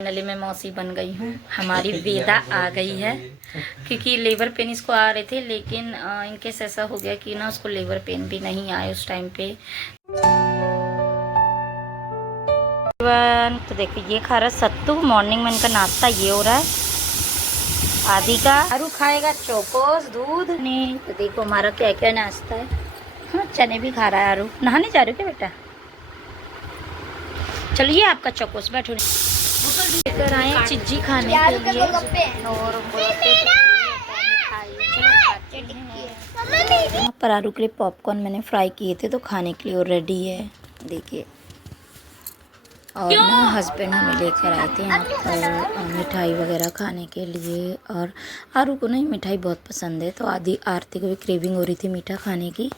Finally मैं मौसी बन गई हूँ। हमारी वेदा आ गई है क्योंकि लेबर पेन इसको आ रहे थे, लेकिन इनकेस ऐसा हो गया कि ना उसको लेबर पेन भी नहीं आए उस टाइम पे। तो देखो ये खा रहा है सत्तू, मॉर्निंग में इनका नाश्ता ये हो रहा है। आदि का आरू खाएगा चोकोस दूध नहीं। तो देखो हमारा क्या क्या नाश्ता है। हाँ चने भी खा रहा है आरू। नहाने जा रहे हो क्या बेटा? चलिए आपका चोकोस, बैठो। लेकर आए चिज्जी खाने के लिए और यहाँ पर आलू के लिए पॉपकॉर्न मैंने फ्राई किए थे तो खाने के लिए और रेडी है, देखिए। और ना हस्बैंड हमें लेकर आए थे यहाँ पर मिठाई वगैरह खाने के लिए। और आरू को नहीं मिठाई बहुत पसंद है, तो आरती को भी क्रेविंग हो रही थी मीठा खाने की,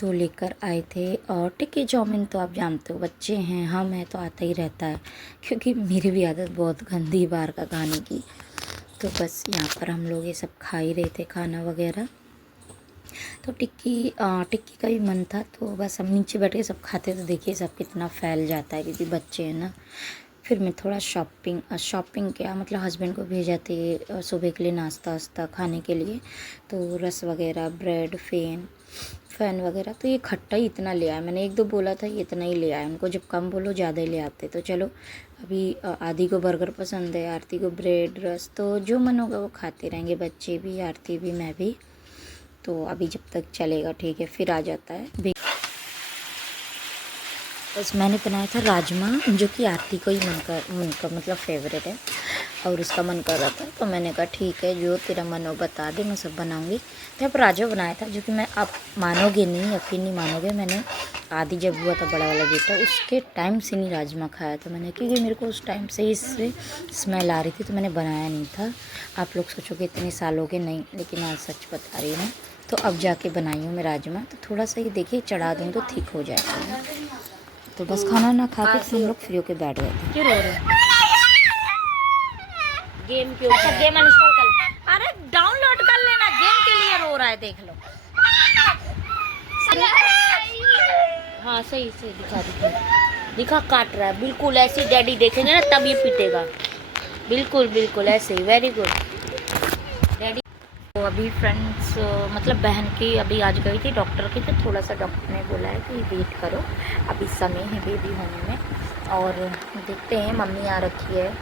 तो लेकर आए थे। और टिक्की चाउमीन तो आप जानते हो, बच्चे हैं हम हैं तो आता ही रहता है, क्योंकि मेरी भी आदत बहुत गंदी बाहर का खाने की। तो बस यहाँ पर हम लोग ये सब खा ही रहे थे खाना वगैरह। तो टिक्की का भी मन था, तो बस हम नीचे बैठ के सब खाते। तो देखिए सब कितना फैल जाता है क्योंकि बच्चे हैं ना। फिर मैं थोड़ा शॉपिंग किया, मतलब हस्बैंड को भेजा थे सुबह के लिए नाश्ता वास्ता खाने के लिए। तो रस वगैरह, ब्रेड, फ़ैन वगैरह। तो ये खट्टा ही इतना ले आया, मैंने एक दो बोला था ये इतना ही ले आया। उनको जब कम बोलो ज़्यादा ही ले आते। तो चलो अभी आदि को बर्गर पसंद है, आरती को ब्रेड, रस, तो जो मन होगा वो खाते रहेंगे, बच्चे भी, आरती भी, मैं भी। तो अभी जब तक चलेगा ठीक है, फिर आ जाता है। बस मैंने बनाया था राजमा, जो कि आरती को ही उनका मतलब फेवरेट है और उसका मन कर रहा था। तो मैंने कहा ठीक है, जो तेरा मन हो बता दे, मैं सब बनाऊंगी। तो यहाँ पर राजमा बनाया था, जो कि मैं, आप मानोगे नहीं, यकीन नहीं मानोगे, मैंने आदि जब हुआ था बड़ा वाला बेटा, उसके टाइम से नहीं राजमा खाया था मैंने, क्योंकि मेरे को उस टाइम से ही इससे स्मेल आ रही थी, तो मैंने बनाया नहीं था। आप लोग सोचोगे इतने साल हो गए, नहीं, लेकिन आज सच बता रही हूँ। तो अब जाके बनाई हूँ मैं राजमा। तो थोड़ा सा ये देखिए चढ़ा दूँ तो ठीक हो जाएगा। तो बस खाना ना खा के हम लोग फ्री होके बैठ गए थे। क्यों रो रहे हैं? गेम क्यों? अच्छा गेम अनइंस्टॉल कर, अरे डाउनलोड कर लेना, गेम के लिए रो रहा है, देख लो। हाँ सही से दिखा काट रहा है, बिल्कुल ऐसे डैडी देखेंगे ना तब ये पीटेगा, बिल्कुल ऐसे ही। Very good daddy. तो अभी फ्रेंड्स, मतलब बहन की अभी आज गई थी डॉक्टर की, तो थोड़ा सा डॉक्टर ने बोला है कि वेट करो, अभी समय है बेबी होने में। और देखते हैं, मम्मी आ रखी है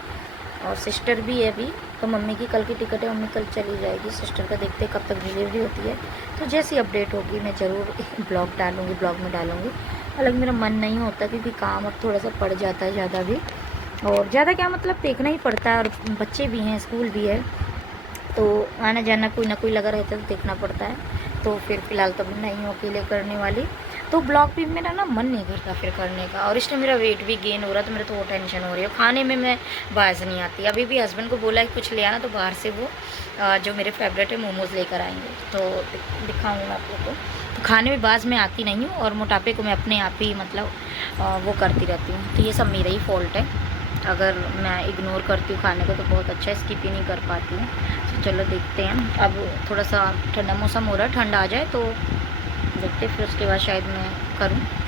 और सिस्टर भी है अभी। तो मम्मी की कल की टिकट है, मम्मी कल चली जाएगी। सिस्टर का देखते हैं कब तक डिलीवरी होती है। तो जैसी अपडेट होगी मैं ज़रूर ब्लॉग में डालूँगी। हालांकि मेरा मन नहीं होता क्योंकि काम अब थोड़ा सा पड़ जाता है ज़्यादा भी, और ज़्यादा क्या मतलब देखना ही पड़ता है, और बच्चे भी हैं, स्कूल भी है, तो आना जाना कोई ना कोई लगा रहता है, तो देखना पड़ता है। तो फिर फ़िलहाल तो नहीं हूँ अकेले करने वाली, तो ब्लॉग भी मेरा ना मन नहीं करता फिर करने का। और इसलिए मेरा वेट भी गेन हो रहा है, तो मेरे तो वो टेंशन हो रही है। खाने में मैं बाज नहीं आती। अभी भी हस्बैंड को बोला है कुछ ले आना, तो बाहर से वो जो मेरे फेवरेट है मोमोज़ लेकर आएंगे, तो दिखाऊँगी मैं आप लोग को। तो खाने में बाज मैं आती नहीं हूँ, और मोटापे को मैं अपने आप ही मतलब वो करती रहती हूँ। तो ये सब मेरा ही फॉल्ट है, अगर मैं इग्नोर करती हूँ खाने को तो बहुत अच्छा है, स्किप ही नहीं कर पाती हूँ। तो चलो देखते हैं, अब थोड़ा सा ठंडा मौसम हो रहा है, ठंडा आ जाए तो देखते, फिर उसके बाद शायद मैं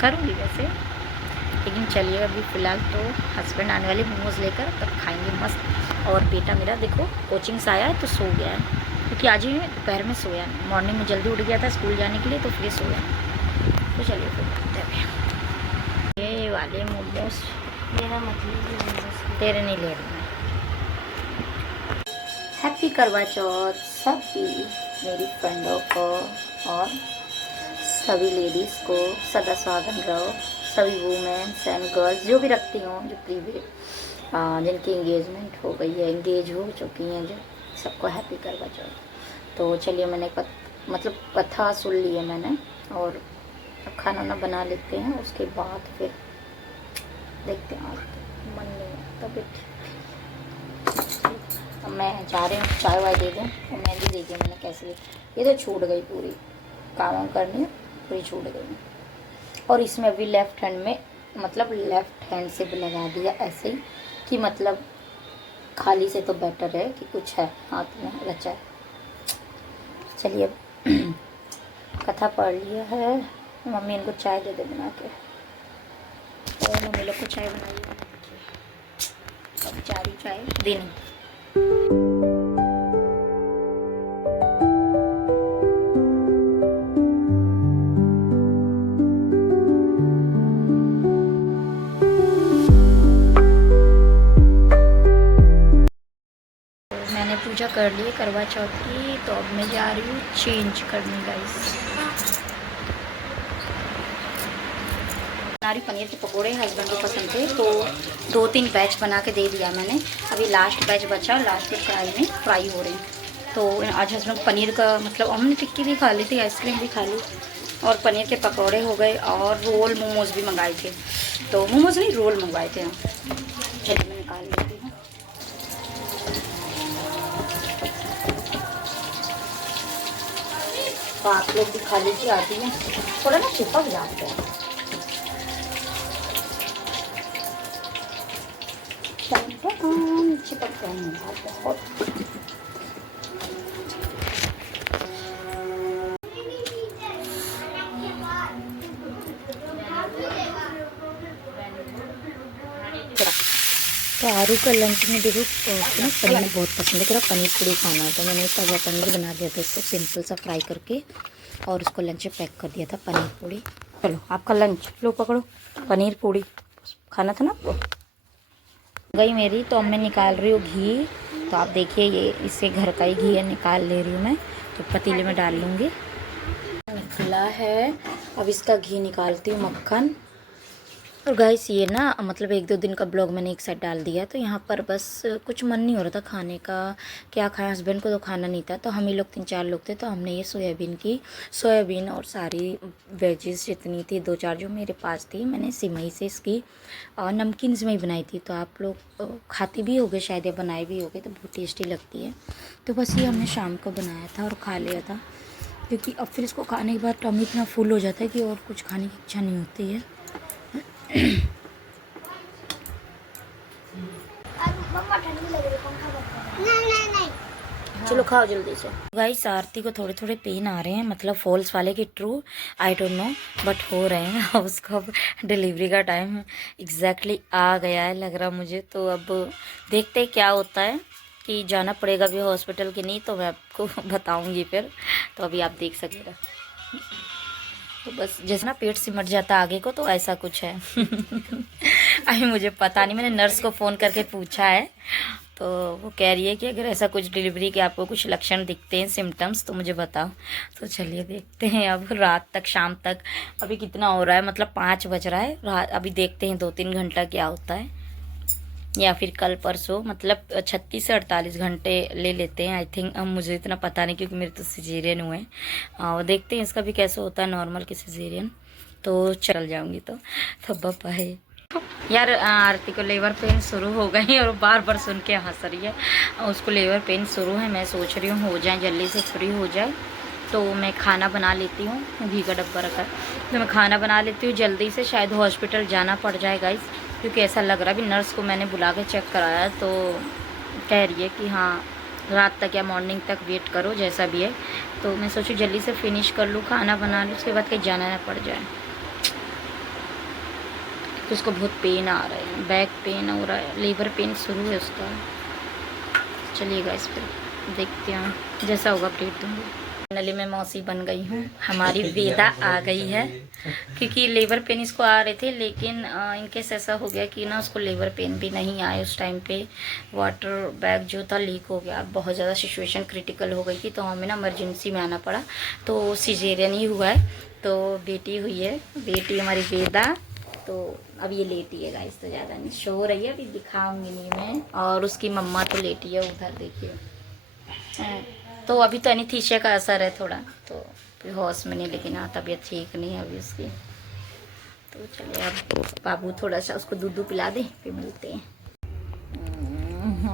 करूँगी वैसे। लेकिन चलिए अभी फ़िलहाल तो हस्बैंड आने वाले मोमोज़ लेकर, तब खाएंगे मस्त। और बेटा मेरा देखो कोचिंग से आया है तो सो गया है, क्योंकि आज ही दोपहर में सोया नहीं, मॉर्निंग में जल्दी उठ गया था स्कूल जाने के लिए, तो फिर सोया। तो चलिए फिर देखते हैं ये वाले मोमोज़। मेरा मतलब तेरे नहीं ले रही मैं। हैप्पी करवा चौथ सभी मेरी फ्रेंडों को और सभी लेडीज़ को, सदा स्वागत रहो। सभी वुमेन्स एंड गर्ल्स जो भी रखती हूँ, जो प्रीवियस जिनकी इंगेजमेंट हो गई है, इंगेज हो चुकी हैं जो, सबको हैप्पी करवा चौथ। तो चलिए मैंने मतलब कथा सुन ली है मैंने, और अब खाना ना बना लेते हैं, उसके बाद फिर देखते हैं। और मन नहीं तब अब मैं जा रही हूँ, चाय वाय दे दूँ। और मेहंदी देखिए मैंने कैसे, ये तो छूट गई पूरी, काम करनी है पूरी छूट गई। और इसमें अभी लेफ़्ट हैंड में, मतलब लेफ़्ट हैंड से भी लगा दिया ऐसे ही, कि मतलब खाली से तो बेटर है कि कुछ है हाथ में रचा है। चलिए कथा पढ़ लिया है, मम्मी इनको चाय दे दे बना के, और मम्मी लोग को चाय बनाइए। चारी चाय दिन। मैंने पूजा कर ली करवा चौथ की, तो अब मैं जा रही हूँ चेंज करने गाइस। बना रही पनीर के पकोड़े, हस्बैंड को पसंद थे तो 2-3 बैच बना के दे दिया मैंने। अभी लास्ट बैच बचा, लास्ट कढ़ाई में फ्राई हो रहे हैं। तो आज हस्बैंड पनीर का मतलब हमने टिक्की भी खा ली थी, आइसक्रीम भी खा ली, और पनीर के पकोड़े हो गए, और रोल मोमोज भी मंगाए थे। तो मोमोज नहीं, रोल मंगवाए थे हम। चलिए मैं निकाल लेती हूँ। तो आप लोग भी खा लीजिए, आती है थोड़ा ना चिपक जाते हैं। चिपक बहुत। तो आरू का लंच में देखो उसको ना पनीर बहुत पसंद है, कह पनीर पूरी खाना है। तो मैंने तवा पनीर बना दिया था उसको सिंपल सा फ्राई करके, और उसको लंच में पैक कर दिया था पनीर पूरी। चलो आपका लंच लो, पकड़ो पनीर पूरी खाना था ना आपको। गई मेरी, तो अब मैं निकाल रही हूँ घी। तो आप देखिए ये इससे घर का ही घी है, निकाल ले रही हूँ मैं। तो पतीले में डाल लूँगी। निकला है, अब इसका घी निकालती हूँ, मक्खन। और गाइस ये ना मतलब 1-2 दिन का ब्लॉग मैंने एक साइड डाल दिया। तो यहाँ पर बस कुछ मन नहीं हो रहा था खाने का, क्या खाया। हस्बैंड को तो खाना नहीं था, तो हम ही लोग 3-4 लोग थे। तो हमने ये सोयाबीन और सारी वेजेस जितनी थी 2-4 जो मेरे पास थी, मैंने सिमई से इसकी नमकीन सिमई बनाई थी। तो आप लोग खाते भी होगे शायद, या बनाए भी होगे, तो बहुत टेस्टी लगती है। तो बस ये हमने शाम को बनाया था और खा लिया था, क्योंकि अब फिर इसको खाने के बाद टमी इतना फुल हो जाता है कि और कुछ खाने की इच्छा नहीं होती है। चलो खाओ जल्दी से। गाइस आरती को थोड़े थोड़े पेन आ रहे हैं, मतलब फॉल्स वाले की true I don't know, but हो रहे हैं। उसका अब डिलीवरी का टाइम एग्जैक्टली आ गया है लग रहा मुझे। तो अब देखते हैं क्या होता है, कि जाना पड़ेगा भी हॉस्पिटल की नहीं, तो मैं आपको बताऊंगी फिर। तो अभी आप देख सकेगा। तो बस जैसे ना पेट सिमट जाता आगे को, तो ऐसा कुछ है। अभी मुझे पता नहीं, मैंने नर्स को फ़ोन करके पूछा है, तो वो कह रही है कि अगर ऐसा कुछ डिलीवरी के आपको कुछ लक्षण दिखते हैं, सिम्टम्स, तो मुझे बताओ। तो चलिए देखते हैं अब रात तक, शाम तक। अभी कितना हो रहा है, मतलब 5 बज रहा है रात। अभी देखते हैं 2-3 घंटा क्या होता है, या फिर कल परसों, मतलब 36 से 48 घंटे ले लेते हैं आई थिंक। अब मुझे इतना पता नहीं, क्योंकि मेरे तो सिजेरियन हुए हैं। और देखते हैं इसका भी कैसे होता है, नॉर्मल की सिजेरियन। तो चल जाऊंगी तो बाय। यार आरती को लेबर पेन शुरू हो गई, और बार बार सुन के हंस रही है। उसको लेबर पेन शुरू है, मैं सोच रही हूँ हो जाए, जल्दी से फ्री हो जाए। तो मैं खाना बना लेती हूँ, घी का डब्बा रखा, तो मैं खाना बना लेती हूँ जल्दी से। शायद हॉस्पिटल जाना पड़ जाए गाइस, क्योंकि ऐसा लग रहा है। अभी नर्स को मैंने बुला के चेक कराया, तो कह रही है कि हाँ रात तक या मॉर्निंग तक वेट करो, जैसा भी है। तो मैं सोचूँ जल्दी से फिनिश कर लूँ, खाना बना लूँ, उसके बाद कहीं जाना ना पड़ जाए। तो उसको बहुत पेन आ रहा है, बैक पेन हो रहा है, लीवर पेन शुरू है उसका। चलिए गाइस फिर देखते हैं, जैसा होगा अपडेट दूँगी। फाइनली मैं मौसी बन गई हूँ, हमारी वेदा आ गई है। क्योंकि लेबर पेन इसको आ रहे थे, लेकिन इनकेस ऐसा हो गया कि ना उसको लेबर पेन भी नहीं आए। उस टाइम पे वाटर बैग जो था लीक हो गया, बहुत ज़्यादा सिचुएशन क्रिटिकल हो गई थी, तो हमें ना इमरजेंसी में आना पड़ा। तो सिजेरियन ही हुआ है, तो बेटी हुई है, बेटी हमारी वेदा। तो अब ये लेटी है गाइस, तो ज़्यादा नहीं शो रही है, अभी दिखाऊंगी नहीं मैं। और उसकी मम्मा तो लेटी है उधर, देखिए। तो अभी तो एनीस्थीसिया का असर है थोड़ा, तो फिर होश में नहीं, लेकिन हाँ तबीयत ठीक नहीं है अभी उसकी। तो चलिए अब बाबू थोड़ा सा उसको दूध पिला दे, फिर मिलते हैं।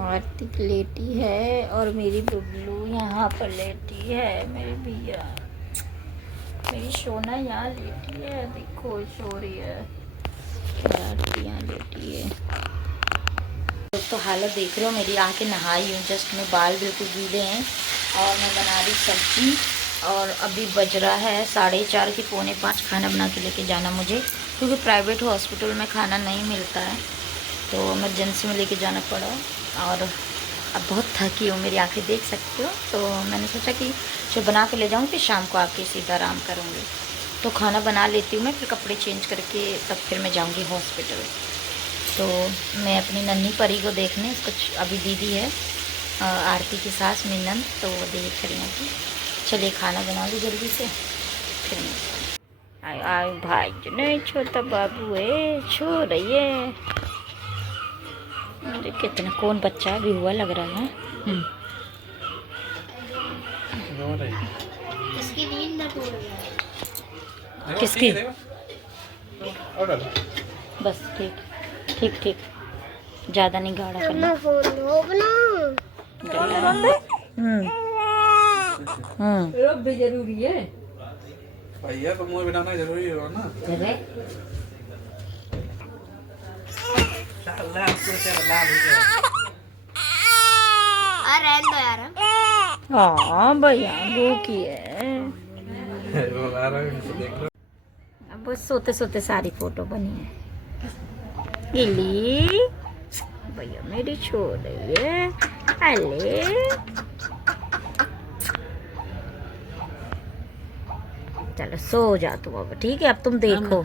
आरती लेटी है, और मेरी बुबलू यहाँ पर लेटी है, मेरी भैया, मेरी सोना यहाँ लेटी है, देखो सो रही है। आरती यहाँ लेटी है। तो हालत देख रहे हो मेरी, आके नहाई हूँ जस्ट, मैं बाल बिल्कुल गीले हैं, और मैं बना रही सब्जी। और अभी बज रहा है 4:30 की, 4:45। खाना बना के लेके जाना मुझे, क्योंकि प्राइवेट हॉस्पिटल में खाना नहीं मिलता है। तो इमरजेंसी में लेके जाना पड़ा। और अब बहुत थकी हूँ, मेरी आंखें देख सकते हो। तो मैंने सोचा कि जो बना के ले जाऊँ, फिर शाम को आके सीधा आराम करूँगी। तो खाना बना लेती हूँ मैं, फिर कपड़े चेंज करके तब फिर मैं जाऊँगी हॉस्पिटल। तो मैं अपनी नन्ही परी को देखने, कुछ अभी दीदी है आरती की सास मेरी नंद, तो वो देख रही हैं कि चलिए खाना बना ली जल्दी से फिर मैं आए आए भाई जो नहीं छोटा बाबू है, छो रही है। अरे कितना कौन बच्चा भी हुआ लग रहा है। इसकी नींद न टूट जाए। किसकी? बस ठीक ठीक ठीक, ज़्यादा नहीं गाढ़ा करना। भी जरूरी है भैया, तो मुंह बनाना जरूरी हो ना। रहने दो यार। हाँ भैया वो की है। अब बस सोते सोते सारी फोटो बनी है। इली भैया मेरी छोड़ रही है। अले चलो सो जा तुम अब, ठीक है? अब तुम देखो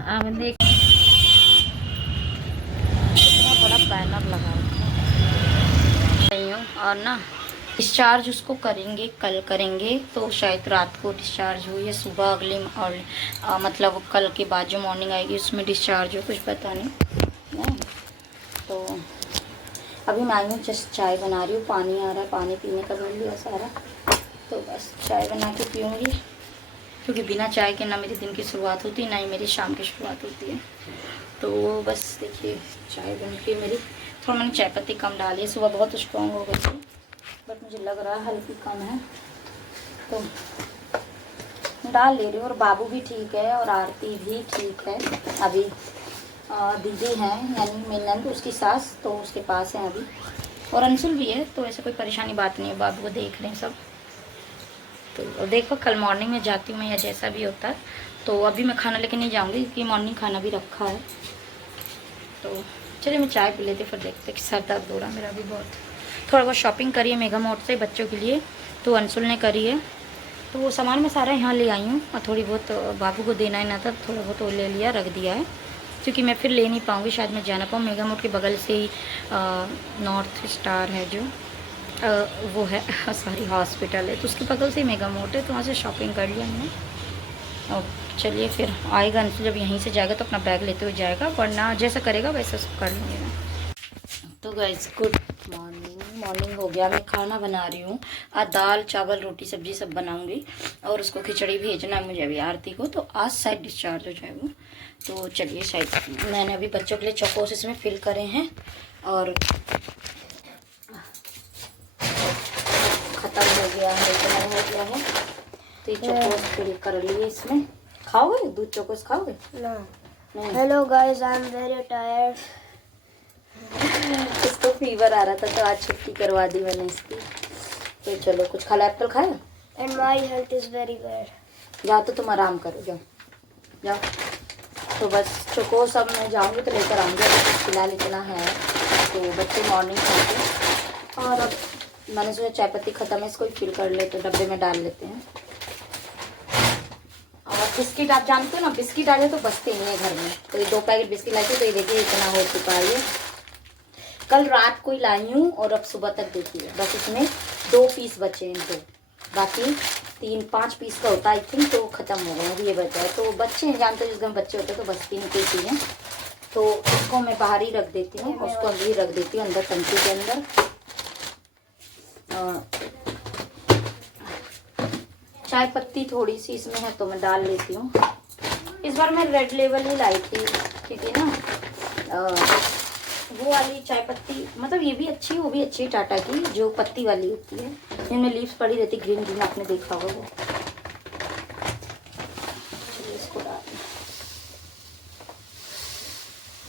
कितना बड़ा बैनर लगा रही हूँ। और ना डिस्चार्ज उसको करेंगे, कल करेंगे। तो शायद रात को डिस्चार्ज हो या सुबह अगले और मतलब कल के बाद जो मॉर्निंग आएगी उसमें डिस्चार्ज हो, कुछ पता नहीं। तो अभी मैं आई हूँ, जस्ट चाय बना रही हूँ, पानी आ रहा है, पानी पीने का बोल लिया सारा। तो बस चाय बना के पीऊँगी, क्योंकि बिना चाय के ना मेरे दिन की शुरुआत होती ना ही मेरी शाम की शुरुआत होती है। तो बस देखिए चाय बन के मेरी, थोड़ा मैंने चाय पत्ती कम डाली है, सुबह बहुत स्ट्रॉन्ग हो गई थी, बट मुझे लग रहा है हल्की कम है तो डाल ले रही हूँ। और बाबू भी ठीक है और आरती भी ठीक है। अभी दीदी हैं यानी मेरी नंद, उसकी सास, तो उसके पास है अभी। और अंशुल भी है, तो ऐसे कोई परेशानी बात नहीं है, बाबू को देख रहे हैं सब। तो देखो कल मॉर्निंग में जाती हूँ मैं या जैसा भी होता है। तो अभी मैं खाना लेके नहीं जाऊँगी क्योंकि मॉर्निंग खाना भी रखा है। तो चलिए मैं चाय पी लेती, फिर देखते कि सर दर्द हो रहा मेरा भी बहुत। थोड़ा बहुत शॉपिंग करी है मेगा मोड से बच्चों के लिए, तो अंशुल ने करी है। तो वो सामान मैं सारा यहाँ ले आई हूँ, और थोड़ी बहुत बाबू को देना ही ना था, थोड़ा बहुत वो ले लिया, रख दिया है, क्योंकि मैं फिर ले नहीं पाऊँगी, शायद मैं जाना पाऊँ। मेगा मोड के बगल से ही नॉर्थ स्टार है जो वो है सॉरी हॉस्पिटल है, तो उसके बगल से मेगा मोड है, तो वहाँ से शॉपिंग कर लिया हमने। और चलिए फिर आएगा अंशुल, जब यहीं से जाएगा तो अपना बैग लेते हुए जाएगा, वरना जैसा करेगा वैसा कर लूँगी मैं। तो गाइस गुड मॉर्निंग हो गया। मैं खाना बना रही हूँ, आज दाल चावल रोटी सब्जी सब बनाऊँगी, और उसको खिचड़ी भेजना है मुझे अभी आरती को, तो आज शायद डिस्चार्ज हो जाए वो। तो चलिए, शायद मैंने अभी बच्चों के लिए चोकोस इसमें फिल करे हैं और ख़त्म हो गया है, इतना हो गया है। तो ये चोकोस फिल कर लिए इसमें। खाओगे दूध चोकोस खाओगे? नहीं। Hello guys, I am very tired. इसको फीवर आ रहा था तो आज छुट्टी करवा दी मैंने इसकी। तो चलो कुछ खाला, एप्पल खाया? And my health is very bad. जाओ तो तुम आराम करो, जाओ जाओ। तो बस चोकोस अब मैं जाऊँगी तो लेकर आऊँगी, कुछ फिलहाल इतना है। तो बच्चे मॉर्निंग खाते, और अब मैंने सोचा चाय पत्ती ख़त्म है, इसको फिल कर ले, तो डब्बे में डाल लेते हैं। और बिस्किट आप जानते हो ना, बिस्किट डाले तो बचते नहीं है घर में। तो ये 2 पैकेट बिस्किट लाई थी, तो ये देखिए इतना हो चुका है। कल रात को ही लाई हूँ और अब सुबह तक देखिए बस इसमें 2 पीस बचे हैं, 2, बाकी 3-5 पीस का होता है आई थिंक, तो ख़त्म हो गए हैं, ये बचा है। तो बच्चे हैं, जानते हो जिस घर में बच्चे होते हैं तो बचती नहीं कोई चीज़ें, तो उसको मैं बाहर ही रख देती हूँ, उसको अंदर ही रख देती हूँ, अंदर टंकी के अंदर। चाय पत्ती थोड़ी सी इसमें है तो मैं डाल लेती हूँ। इस बार मैं रेड लेवल ही लाई थी, क्योंकि ना वो वाली चाय पत्ती, मतलब ये भी अच्छी वो भी अच्छी, टाटा की जो पत्ती वाली होती है, इनमें लीव्स पड़ी रहती ग्रीन ग्रीन, आपने देखा होगा वो। चलिए इसको डाल।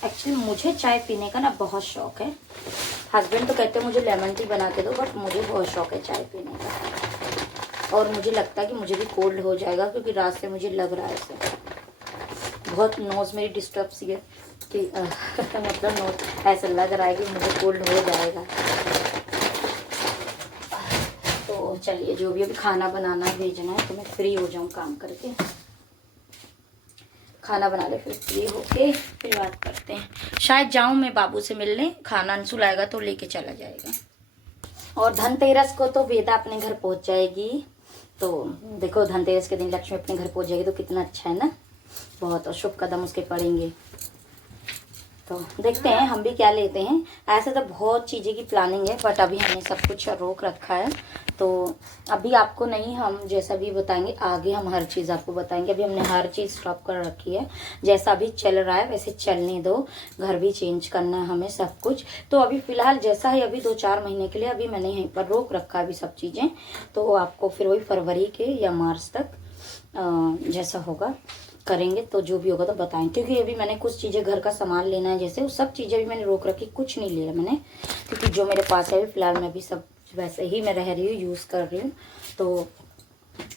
एक्चुअली मुझे चाय पीने का ना बहुत शौक है। हस्बैंड तो कहते हैं मुझे लेमन टी बना के दो, बट मुझे बहुत शौक है चाय पीने का। और मुझे लगता है कि मुझे भी कोल्ड हो जाएगा, क्योंकि रात से मुझे लग रहा है ऐसे बहुत, नोज़ मेरी डिस्टर्ब सी है, कि मतलब नोट ऐसा लग रहा है कि मुझे कोल्ड हो जाएगा। तो चलिए, जो भी अभी खाना बनाना है भेजना है तो मैं फ्री हो जाऊँ काम करके, खाना बना ले, फिर फ्री होके फिर बात करते हैं। शायद जाऊँ मैं बाबू से मिलने, खाना अंशु लाएगा तो लेके चला जाएगा। और धनतेरस को तो वेदा अपने घर पहुंच जाएगी। तो देखो, धनतेरस के दिन लक्ष्मी अपने घर पहुंच जाएगी तो कितना अच्छा है ना, बहुत। और शुभ कदम उसके पड़ेंगे। तो देखते हैं हम भी क्या लेते हैं। ऐसे तो बहुत चीज़ें की प्लानिंग है, बट अभी हमने सब कुछ रोक रखा है। तो अभी आपको नहीं, हम जैसा भी बताएंगे आगे हम हर चीज़ आपको बताएंगे। अभी हमने हर चीज़ स्टॉप कर रखी है, जैसा अभी चल रहा है वैसे चलने दो। घर भी चेंज करना है हमें, सब कुछ। तो अभी फ़िलहाल जैसा है, अभी 2-4 महीने के लिए अभी मैंने यहीं पर रोक रखा है अभी सब चीज़ें। तो आपको फिर वही फरवरी के या मार्च तक जैसा होगा करेंगे, तो जो भी होगा तो बताएं। क्योंकि अभी मैंने कुछ चीज़ें घर का सामान लेना है, जैसे वो सब चीज़ें भी मैंने रोक रखी, कुछ नहीं लिया मैंने। क्योंकि जो मेरे पास है अभी फ़िलहाल मैं अभी सब वैसे ही मैं रह रही हूँ, यूज़ कर रही हूँ। तो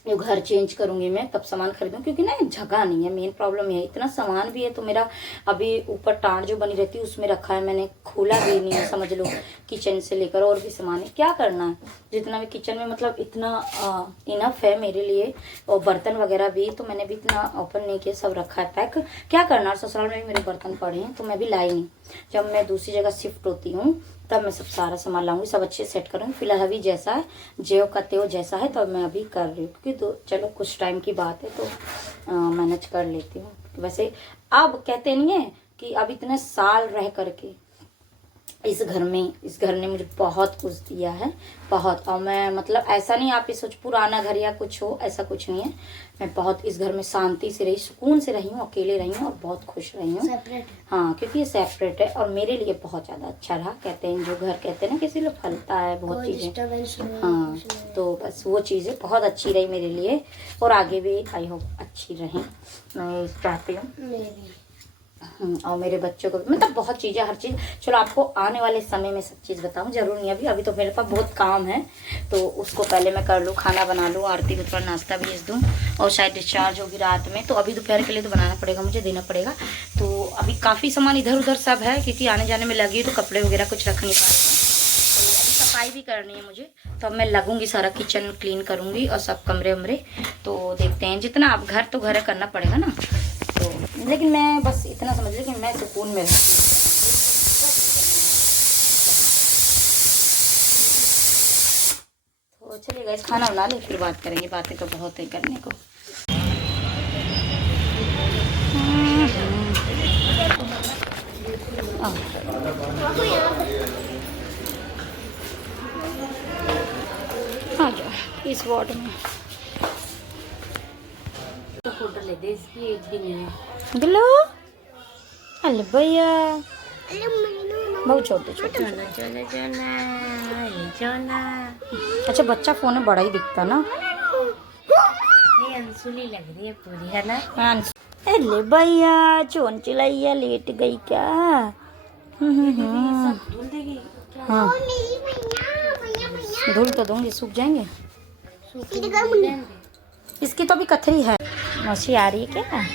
जो घर चेंज करूँगी मैं तब सामान खरीदूँ, क्योंकि ना जगह नहीं है, मेन प्रॉब्लम ये है। इतना सामान भी है तो मेरा अभी ऊपर टाँट जो बनी रहती है उसमें रखा है मैंने, खोला भी नहीं है, समझ लो। किचन से लेकर और भी सामान है, क्या करना है जितना भी किचन में, मतलब इतना इनफ है मेरे लिए। और बर्तन वगैरह भी तो मैंने भी इतना ओपन नहीं किया, सब रखा है पैक। क्या करना है, ससुराल में भी मेरे बर्तन पड़े हैं तो मैं भी लाई नहीं। जब मैं दूसरी जगह शिफ्ट होती हूँ तब मैं सब सारा सामान लाऊंगी, सब अच्छे सेट करूँगी। फिलहाल अभी जैसा है जेव का तेव जैसा है तो मैं अभी कर रही हूँ, क्योंकि तो चलो कुछ टाइम की बात है तो मैनेज कर लेती हूँ। वैसे अब कहते नहीं है कि अब इतने साल रह करके इस घर ने मुझे बहुत कुछ दिया है, बहुत। और मैं मतलब ऐसा नहीं आप ये सोच पुराना घर या कुछ हो, ऐसा कुछ नहीं है। मैं बहुत इस घर में शांति से रही, सुकून से रही हूँ, अकेले रही हूँ और बहुत खुश रही हूँ। हाँ, क्योंकि ये सेपरेट है और मेरे लिए बहुत ज़्यादा अच्छा रहा। कहते हैं जो घर कहते हैं ना किसी लोग फलता है, बहुत चीज़ें। हाँ, तो बस वो चीज़ें बहुत अच्छी रही मेरे लिए और आगे भी आई होप अच्छी रहें, मैं चाहती हूँ। और मेरे बच्चों को मतलब बहुत चीज़ें, हर चीज़। चलो आपको आने वाले समय में सब चीज़ बताऊँ, जरूर नहीं अभी तो मेरे पास बहुत काम है, तो उसको पहले मैं कर लूँ, खाना बना लूँ, आरती को थोड़ा नाश्ता भेज दूँ। और शायद डिस्चार्ज होगी रात में, तो अभी दोपहर के लिए तो बनाना पड़ेगा, मुझे देना पड़ेगा। तो अभी काफ़ी सामान इधर उधर सब है, क्योंकि आने जाने में लगी तो कपड़े वगैरह कुछ रख नहीं पा रही हूँ। तो अभी सफाई भी करनी है मुझे, तो अब मैं लगूंगी, सारा किचन क्लीन करूँगी और सब कमरे वमरे। तो देखते हैं, जितना आप घर तो घर करना पड़ेगा ना। तो लेकिन मैं बस इतना समझ ली कि मैं सुकून में रहती हूँ। तो चलिए गाइस, खाना बना ले फिर बात करेंगे, बातें तो बहुत है करने को। आ जाओ इस वार्ड में। तो फोटो ले दे इसकी एक दिन है। गलो अरे भैया बहुत छोटे छोटे। अच्छा, बच्चा फोन में बड़ा ही दिखता ना। ये अंशुली लग रही है पूरी, है ना? अरे भैया चोन चिलैया लेट गई क्या? धुल देगी क्या? हाँ, धुल तो दूंगी, सूख जाएंगे। इसकी तो अभी कथरी है। मौसी आ रही है क्या?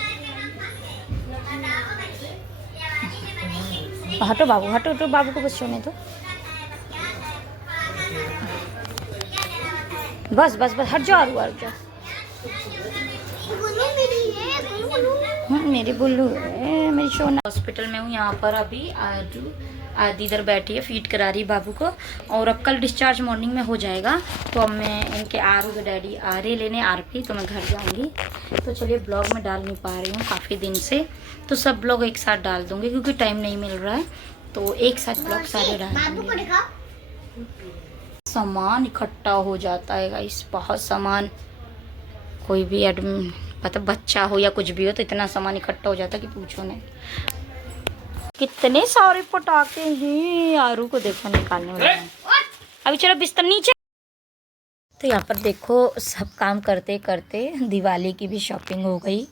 हटो बाबू, हटो हटो, बाबू को बस सोने दो। बस बस बस, हट जाओ, हट जाओ। मेरी बुल्लू है, मेरी सोना। हॉस्पिटल में हूँ यहाँ पर अभी। आदि इधर बैठी है, फीड करा रही है बाबू को। और अब कल डिस्चार्ज मॉर्निंग में हो जाएगा। तो अब मैं इनके आरू के डैडी आ रहे लेने आरपी, तो मैं घर जाऊँगी। तो चलिए, ब्लॉग में डाल नहीं पा रही हूँ काफ़ी दिन से, तो सब ब्लॉग एक साथ डाल दूँगी क्योंकि टाइम नहीं मिल रहा है। तो एक साथ ब्लॉग सारे डाल दूँगी। सामान इकट्ठा हो जाता है गाइस, बहुत सामान। कोई भी मतलब बच्चा हो या कुछ भी हो तो इतना सामान इकट्ठा हो जाता है कि पूछो नहीं। कितने सारे पटाखे हैं, आरू को देखो निकालने वाले हैं। अभी चलो बिस्तर नीचे। तो यहाँ पर देखो, सब काम करते करते दिवाली की भी शॉपिंग हो गई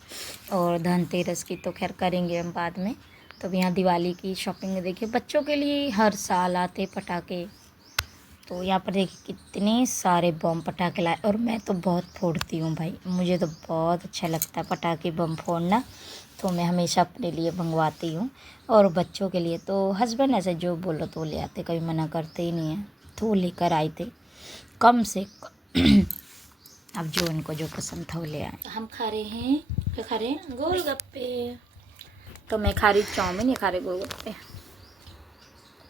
और धनतेरस की तो खैर करेंगे हम बाद में। तो यहाँ दिवाली की शॉपिंग देखिए, बच्चों के लिए हर साल आते पटाखे। तो यहाँ पर देखिए कितने सारे बम पटाखे लाए, और मैं तो बहुत फोड़ती हूँ भाई, मुझे तो बहुत अच्छा लगता है पटाखे बम फोड़ना। तो मैं हमेशा अपने लिए मंगवाती हूँ, और बच्चों के लिए तो हस्बैंड ऐसे जो बोलो तो वो ले आते, कभी मना करते ही नहीं है। तो वो लेकर आए थे कम से कम। अब जो उनको जो पसंद था वो ले आए। हम खा रहे हैं, क्या खा रहे हैं? गोलगप्पे। तो मैं खा रही चाउमीन, ये खा रहे गोलगप्पे।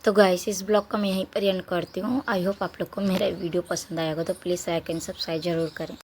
तो गाइस इस ब्लॉग का मैं यहीं पर एंड करती हूँ। आई होप आप लोग को मेरा वीडियो पसंद आएगा, तो प्लीज़ लाइक एंड सब्सक्राइब जरूर करें।